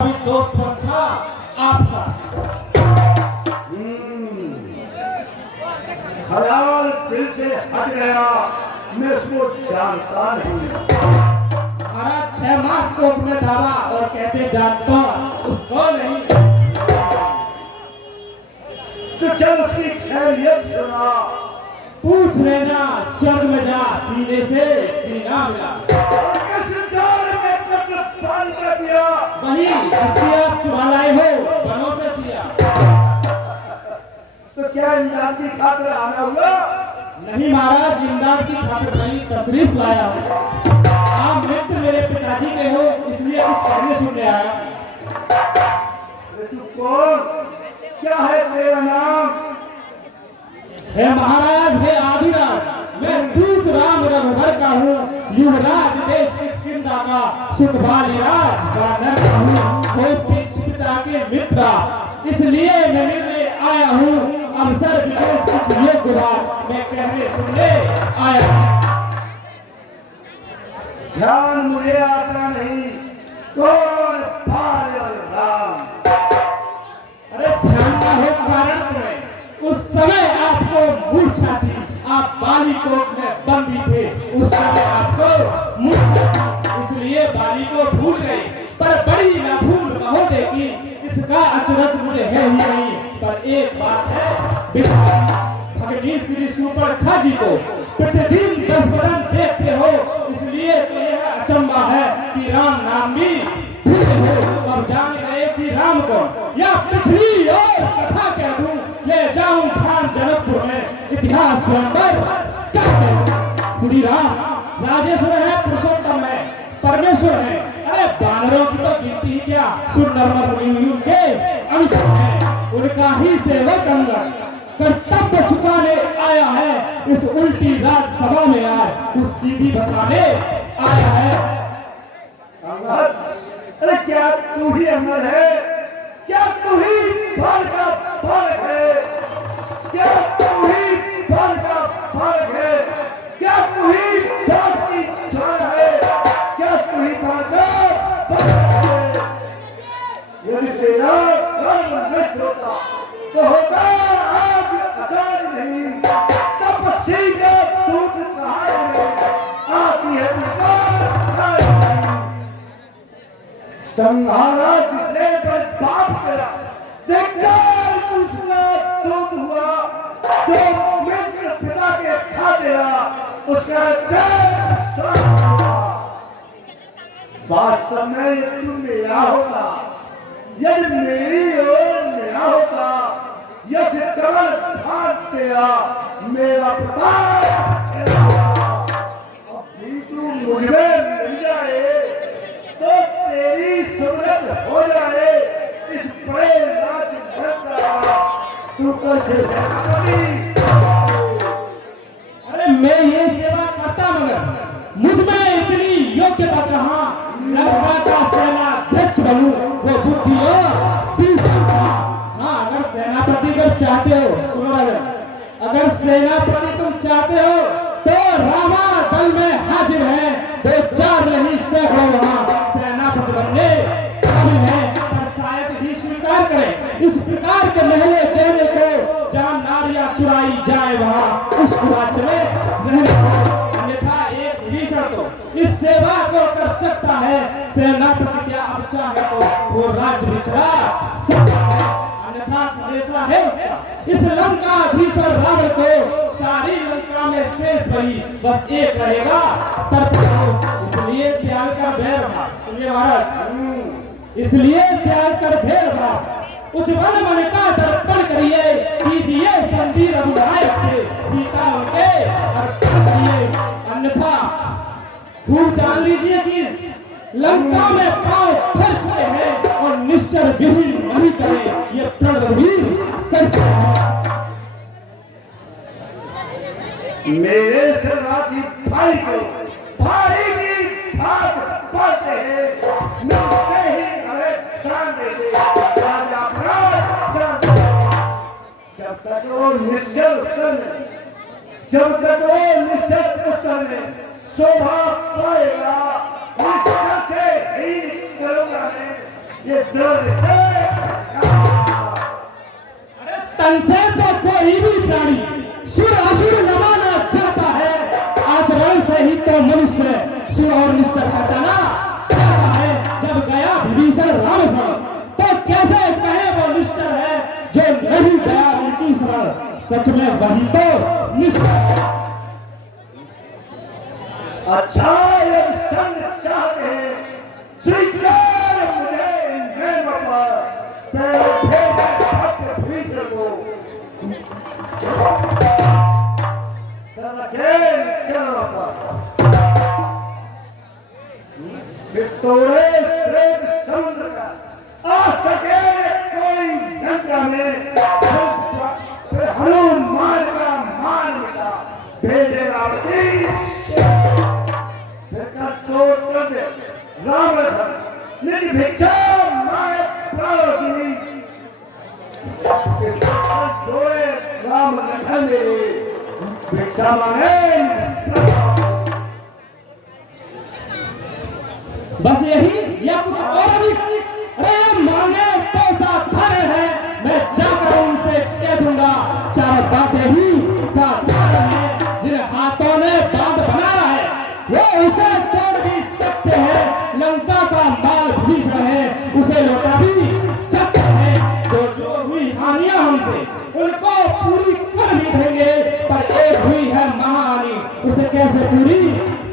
दोस्त कौन था आपका? ख्याल दिल से हट गया, मैं उसको जानता नहीं। हमारा 6 मास को अपने दावा और कहते जानता उसको नहीं। तो चल उसकी खैरियत सुना। पूछ लेना स्वर्ग में जा सीने से सीना मिला। किस जाल में कत्ल पान कर दिया? वही जिसकी आप चुरा लाए हो बनों से सिया। तो क्या इमदाद की खातिर आना हुआ? नहीं महाराज, इमदाद की खातिर नहीं, तशरीफ लाया हूँ। आप मित्र मेरे पिताजी के हो, इसलिए कुछ कहने सुनने आया। अरे तू कौन? क्या है तेरा नाम? हे महाराज, हे आदिराज, मैं दूत राम रघुवर का हूँ, युवराज देश किष्किंधा का सुखबाली राज का नर हूँ, कोई पिता के मित्र, इसलिए मैं मिलने आया हूँ। अवसर विशेष कुछ योग्य बात मैं कहने सुनने आया हूँ। ध्यान मुझे आता नहीं, कौन बाल और राम? अरे ध्यान का हो कारण तो है, उस समय आपको मूर्छा थी, आप बाली कोट में बंदी थे, उस समय आपको मूर्छा थी, इसलिए बाली को भूल गए। पर बड़ी ना भूल महोदय की, इसका अचरज मुझे है ही नहीं। पर एक बात है, भगनी श्री सुपर्णखा जी को प्रतिदिन 10 बदन देखते हो, इसलिए तो यह अचंबा है कि राम नाम भी भूले हो। अब जान गए कि राम को या पिछली और कथा कह दूं, ले जाऊं खान जनकपुर में इतिहास स्वयंवर क्या कहूं। श्री राम राजेश्वर है, पुरुषोत्तम है, परमेश्वर है। अरे बानरों की तो गिनती क्या, सुंदर के अनुचर है, उनका ही सेवक अंगद कर्तव्य चुकाने आया है। इस उल्टी राजसभा में आए कुछ सीधी बताने आया है। अंगद? अरे क्या तू ही अंगद है? क्या तू ही बाल का बालक है? क्या तू ही बाल का बालक है? क्या तू ही दास की छाया है? क्या तू ही बाल का बालक है? यदि तेरा कर्म नष्ट होता तो होता आज अकाज नहीं, तपस्वी का दूध कहानी में आती है पुकार। संहारा जिसने पर पाप करा, देखकर उसका दूध हुआ, जो मित्र पिता के खाते रहा, उसका चैन सांस हुआ। वास्तव में तू मेरा होता, यदि मेरी और मेरा होता, यश कमल भाग तेरा, मेरा प्रताप तेरा होता। अब भी तू मुझमें मिल जाए तो तेरी सुमरत हो जाए इस बड़े राज का तू कल से सेनापति। अरे मैं ये सेवा करता, मगर मुझमें इतनी योग्यता कहाँ, लंका का सेनाध्यक्ष बनूं, वो बुद्धि हाँ, अगर सेनापति अगर चाहते हो, सुनो अगर सेनापति तुम चाहते हो तो रामा दल में हाजिर है, 2-4 नहीं सैकड़ों वहां सेनापति बनने काबिल है। पर शायद ही स्वीकार करें इस प्रकार के महले देने को, जहां नारियां चुराई जाए वहां उस पूर्वांचल में रहने को। अन्यथा एक विभीषण तो इस सेवा को कर सकता है, सेनापति क्या अब चाहे तो वो राज्य भी चला सकता है, अन्यथा संदेशा है उसका। इस लंकाधीश्वर रावण को सारी लंका में शेष वही बस एक रहेगा तरपण, इसलिए त्याग कर भैर भाव। सुनिए महाराज, इसलिए त्याग कर भैर भाव, उज्ज्वल मन का दर्पण करिए, कीजिए संधि रघुनायक से, सीता उनके अर्पण करिए। अन्यथा खूब जान लीजिए कि लंका में पांव थर चुके हैं और निश्चर विहीन नहीं करें, ये प्रण रघुवीर कर चुके हैं। मेरे शरणार्थी भाई को भाई की बात पढ़ते हैं, मिलते ही गले दान देते, राजा अपराध जान देते। जब तक वो निश्चल स्तर में शोभा पाएगा, निश्चल से ही करूंगा मैं ये दर्द से तन से तो कोई भी प्राणी सुर असुर न माना जाता है, आचरण से ही तो मनुष्य सुर और निश्चर का जाना जाता है। जब गया विभीषण राम शरण, तो कैसे कहे वो निश्चर है, जो नहीं गया उनकी शरण, सच में वही तो निश्चर है। अच्छा यदि संग चाहते हैं, स्वीकार मुझे इन नैनों पर, पहले भेजे भक्त विभीषण को चरणों पर, फिर तोड़े श्वेत समुद्र का आ सके कोई लंका में, फिर हनुमान का मान मिटा भेजेगा फिर कर तोड़ कर दे राम रखन निज भिक्षा माए प्राणों की, इस पर जोड़े राम लखन मेरे भिक्षा मांगे बस यही या कुछ और भी? अरे मांगे तो साधारण है, मैं जाकर उनसे कह दूंगा, चारों बातें ही साधारण है। जिन हाथों ने बांध बनाया है वो उसे तोड़ भी सकते हैं, लंका का माल भीषण है उसे लौटा भी सकते हैं। जो हुई हानियां हमसे उनको पूरी कर भी देंगे, पर एक हुई है महाहानि, उसे कैसे पूरी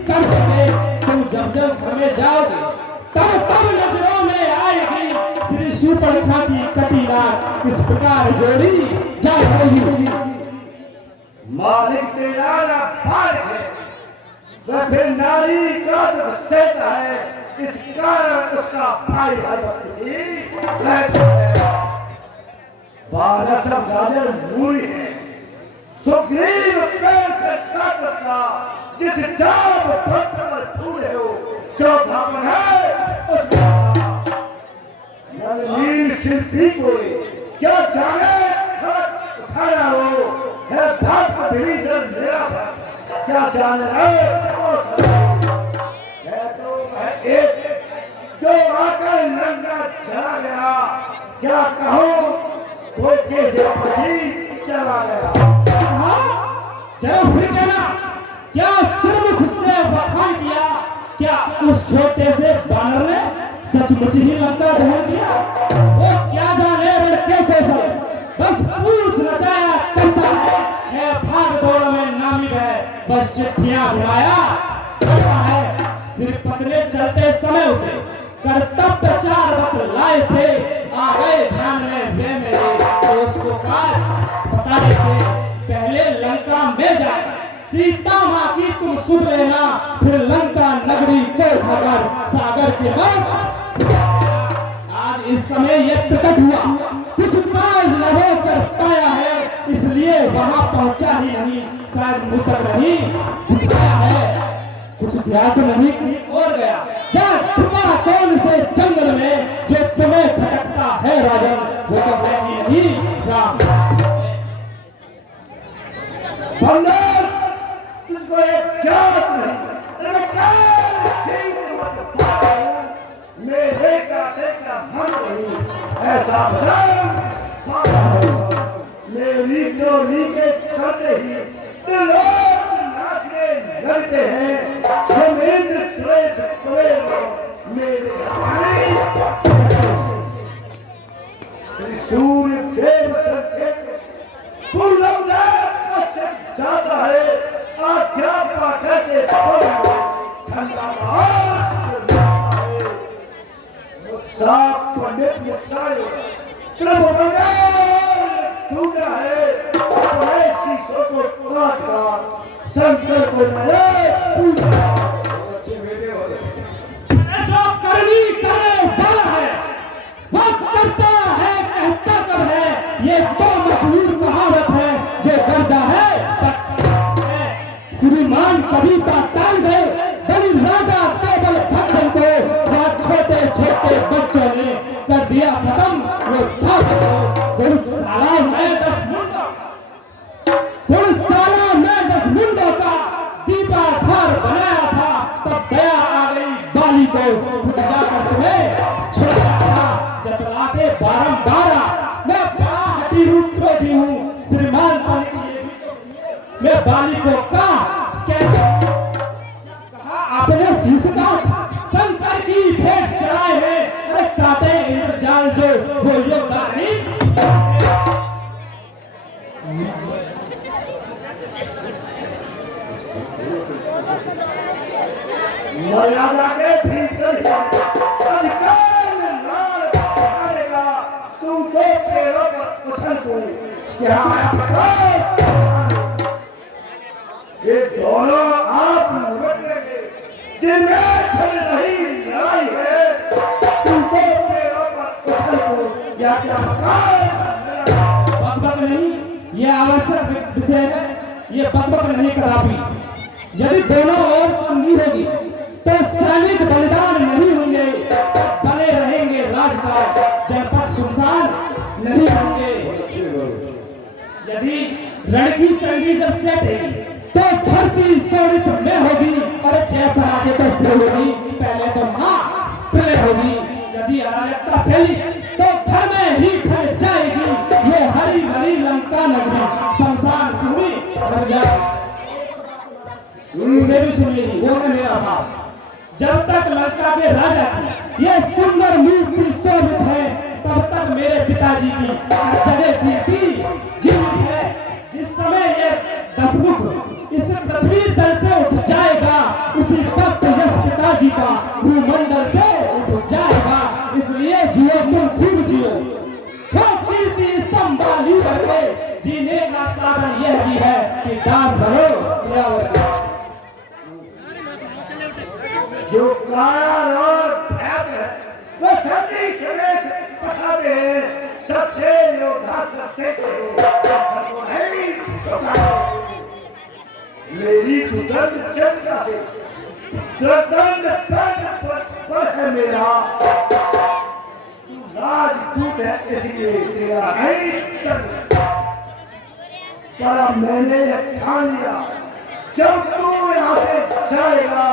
कर देंगे? तुम जब घर में जाओगे तब नजरों में आएगी श्री शूर्पणखा की कटी नाक, किस प्रकार जोड़ी जाएगी। मालिक तेरा बालक है, वह फिर नारी का दुख सहता है, इस कारण उसका भाई रहता है। बारह सब गाजर मूरी है, सुग्रीव पैर से ताकत का, जिस चाप भक्त पर फूले हो चौथा पर है उसका नील शिल्पी को क्या जाने उठाया हो है भक्त विभीषण मेरा भक्त, क्या जाने रहे तो है एक जो आकर लंका चला गया, क्या कहो तो कैसे पची चला गया। जरा फिर कहना, क्या सिर्फ उसने बखान किया, क्या उस छोटे से बानर ने सचमुच ही लंका दहन किया? वो क्या जाने लड़के कैसे, बस पूछ नचाया करता है भाग दौड़ में नामी है, बस चिट्ठियां बुलाया करता है। सिर्फ पतले चलते समय उसे कर्तव्य 4 पत्र लाए थे, आ गए ध्यान में वे मेरे, तो उसको काज बता देते पहले लंका में जाकर सीता माँ की तुम सुन लेना, फिर लंका नगरी को ढाकर सागर के बाद आज इस समय यह प्रकट हुआ, कुछ काज न होकर पाया है, इसलिए वहां पहुंचा ही नहीं, शायद मुझ तक नहीं दिखाया है, कुछ ज्ञात नहीं कहीं और गया। जा छुपा कौन से जंगल में, जो तुम्हें खटकता है राजन, वो तो है ही नहीं राम। बंदर तुझको एक ज्ञात नहीं, मेरे का देखा मन नहीं ऐसा मेरी डोरी के चलते ही त्रिलोक नाचने लगते हैं, धर्मेंद्र सुरेश मेरे सूर्य देव पूर्णम से जाता है, आज्ञा पाकर के ठंडा सात पंडित मिसाइल दूजा है, ऐसी सोचो काट का शंकर को पूजा जो करनी करने वाला है वो करता है, कहता कब है, ये तो मशहूर कहावत है, जो गर्जा है श्रीमान कविता टाल गए, बड़ी राजा केवल भक्तन को, वह छोटे छोटे बच्चों ने कर दिया खत्म, वो था साला मैं 10 मुंडा, साला मैं 10 मुंडों का दीपाधार बनाया था, तब दया आ गई बाली को, खुद जाकर तुम्हें छुड़ाया था। बाली को कहा अपने शीश का शंकर की भेंट चढ़ाए हैं। अरे काटे इंद्रजाल जो वो योद्धा नहीं। मर्यादा के भीतर अधिकार में लाल दिखानेगा। तुमको पेड़ों पर उछल दूं क्या प्रकाश। ये दोनों आप निपटेंगे जिनमें थल नहीं लड़ाई है। तुमको पेड़ों पर उछल दूं या क्या प्रकाश। बकबक नहीं, ये आवश्यक विषय है। ये बकबक नहीं कदापि। यदि दोनों ओर संधि होगी तो सैनिक बलिदान नहीं होंगे, सब बने रहेंगे। राजपाट जनपद सुनसान नहीं होंगे। यदि रण की चंडी जब चेतेगी तो धरती शोणित में होगी और जय पराजय तो फिर होगी। पहले तो मां प्रलय होगी। यदि अराजकता फैली तो घर में ही फैल जाएगी ये हरी भरी लंका नगरी। शमशान भूमि भर जाएगी। उसे भी सुन लीजिए, वो है मेरा भाव। जब तक लंका के राजा की ये सुंदर मूर्ति शोभित है तब तक मेरे पिताजी की जगह कीर्ति जीवित है। जिस समय ये दशमुख इस पृथ्वी तल से उठ जाएगा उसी वक्त यश पिताजी का भूमंडल से उठ जाएगा। इसलिए जियो तुम खूब जियो। वो कीर्ति स्तंभ बाली करके जीने का साधन यह भी है कि दास बनो सियावर का। जो कार और भैंस है वो संधि संदेश पठाते हैं। सच्चे योद्धा सत्य के सर्वहली झुकाते। मेरी दुर्दंड चंद्र से दुर्दंड पर है मेरा। तू राजदूत है इसलिए तेरा नहीं चंद्र। पर मैंने यह ठान लिया जब तू यहाँ से जाएगा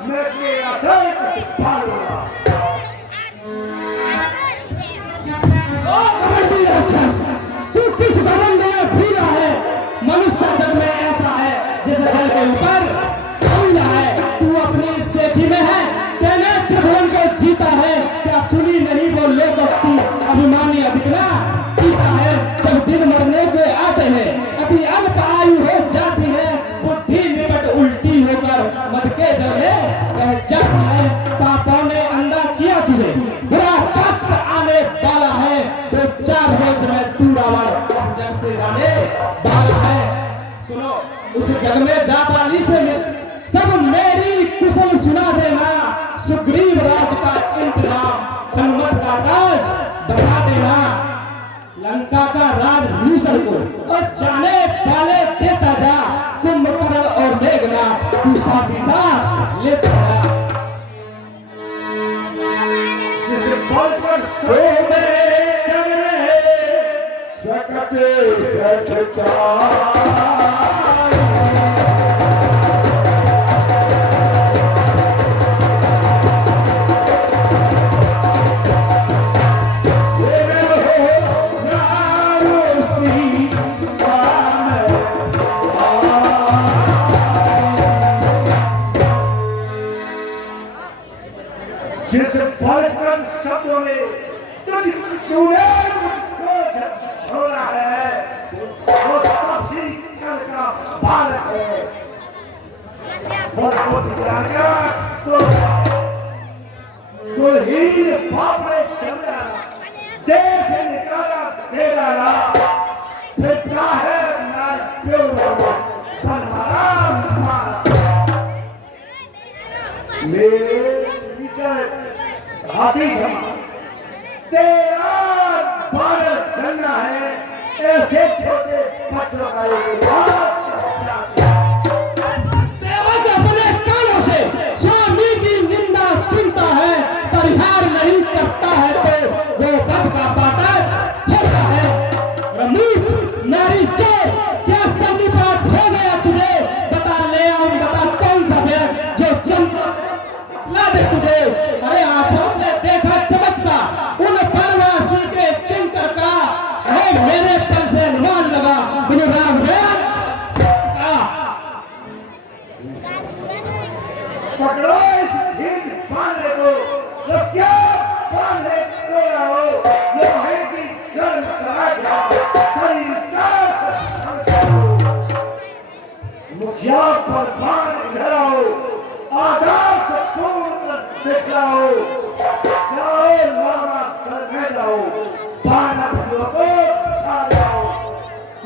मैं तेरा सर कटवाऊंगा। ओ कबड्डी राक्षस, तू किस घमंड में भूला है? मनुष्य जग में ऐसा है जैसे जल के ऊपर कोयला है। तू अपनी सेठी में है, तेने त्रिभुवन को जीता है। क्या सुनी नहीं वो लोकोक्ति अभिमानी अधिकना जीता है। जब दिन मरने के आते हैं अति अल्प आयु हो जाती है। बुद्धि निपट उल्टी होकर मद के जल में रह जाती है। पापों ने अंधा किया तुझे, बुरा वक्त आने वाला है। 2-4 रोज में तू रावण इस जग से जाने वाला है। सुनो, उस जग में जापाली से सब मेरी कुशल सुना देना। सुग्रीव राज का इंतजाम हनुमत का ताज बढ़ा देना। लंका का राज भीषण को और जाने वाले देता जा। कुंभकर्ण और मेघनाथ तू साथ ही साथ लेता जा। जिस बल पर सोने चले सकते सकता जिस फलकर शब्दों में तूने मुझको छोड़ा है वो तपसी कल का बालक है। तो कुलहीन बाप ने चला देश निकाला दे डाला। फिरता है मेरे हाथी तेरा बालक चलना है। ऐसे छोटे बच्चों का सेवक अपने कानों से स्वामी की निंदा सुनता है। परिहार नहीं करता है तो गोवध का पातक होता है। रमूर्ख नारी चोर, क्या सन्निपात हो गया तुझे? बता ले आऊं, बता कौन सा बैग जो ला दे तुझे। अरे आंखों से देखा चमत्कार उन बनवासी के किंकर का। मेरे पर से अनुमान लगा राघवेंद्र जाओ, 12 बंदों को खा जाओ।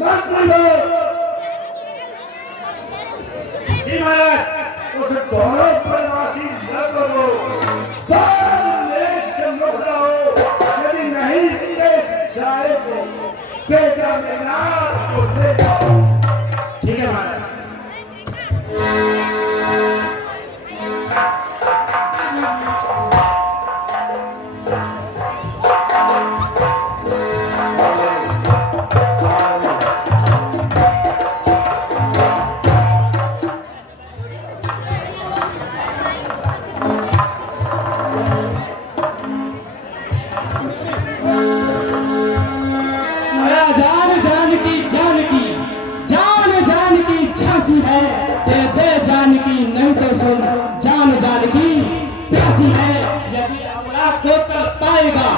मंत्री लोग, महाराज उस दोनों बदमाशी न करो, बाद में संभल जाओ। यदि नहीं पेश जाए तो बेटा मेरा को ले जाओ। ठीक है महाराज। झांसी है दे दे जान की, नहीं तो सुन जान जान की प्यासी है। यदि अमला को कल पाएगा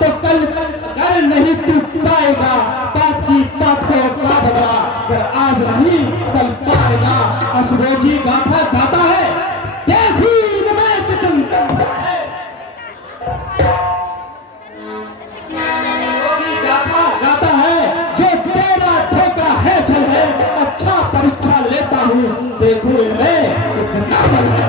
तो कल अगर नहीं तू पाएगा, बात की बात को बात बदला, अगर आज नहीं कल पाएगा। असुरों की गाथा गाता है, देखी इनमें कितन गाथा गाता है, जो तेरा ठोका है छल है। अच्छा परीक्षा लेता हूँ, देखो इनमें कितना बल है।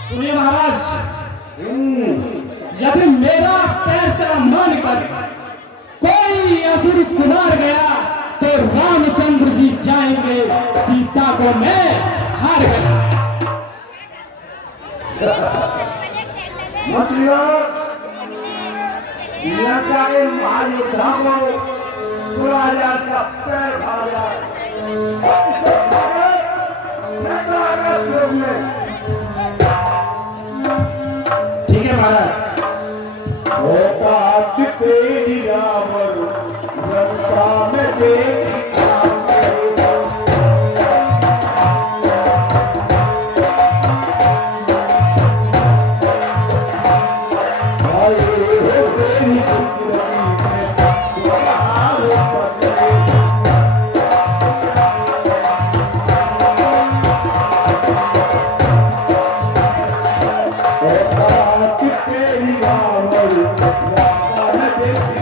सुनिए महाराज, यदि मेरा पैर चला मानकर कोई असुर कुमार गया तो रामचंद्र जी जाएंगे, सीता को मैं हार गया। मंत्रियों, लंका के महायोद्धा को बुला जा, इसका पैर खा जाए, इसको फेंका आकाश में। ठीक है महाराज। होता तेरी रावण लंका में देखी तेरी रावण लंका में देखी